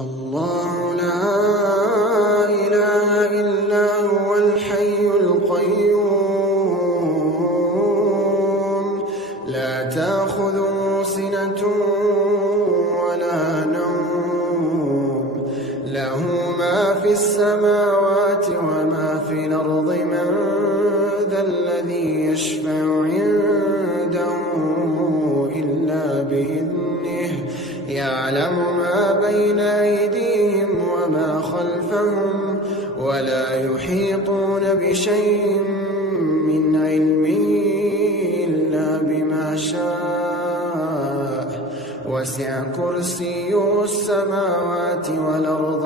الله لا إله إلا هو الحي القيوم لا تأخذه سنة ولا نوم له ما في السماوات وما في الأرض من ذا الذي يشفع عنده إلا بإذنه يعلم ما بين أيديهم وما خلفهم ولا يحيطون بشيء من علمه إلا بما شاء وسع كرسيه السماوات والأرض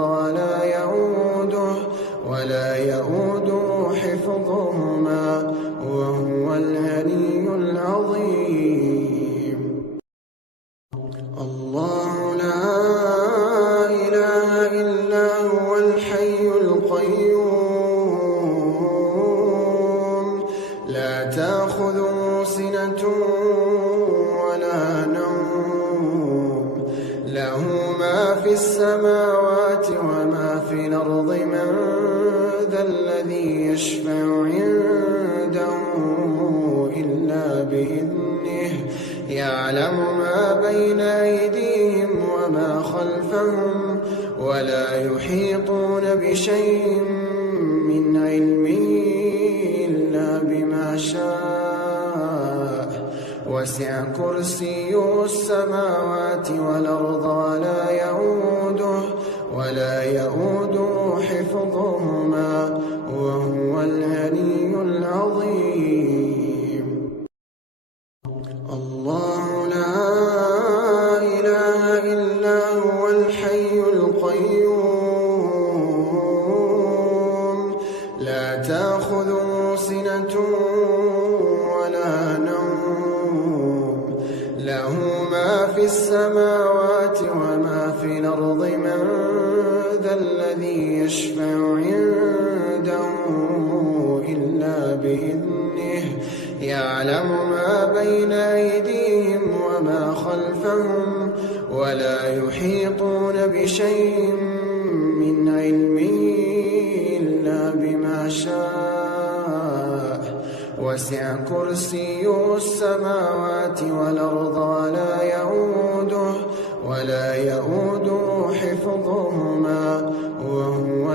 ولا يؤوده حفظهما وهو العلي العظيم. الله لا إله إلا هو الحي القيوم لا تأخذه سنة ولا نوم له ما في السماوات وما في الأرض من ذا الذي يشفع عنده إلا بإذنه يعلم ما بين أيديهم وما خلفهم ولا يحيطون بشيء من علمه إلا بما شاء وسع كرسيه السماوات والأرض ولا يؤوده حفظهما وهو العلي العظيم. الله لا إله إلا هو الحي القيوم لا تأخذه سنة ولا نوم له ما في السماوات وما في الأرض من ذا الذي يشفع عنده إلا بإذنه يعلم ما بين أيديهم وما خلفهم ولا يحيطون بشيء من علمه إلا بما شاء وسع كرسيه السماوات والأرض ولا يؤوده حفظهما وهو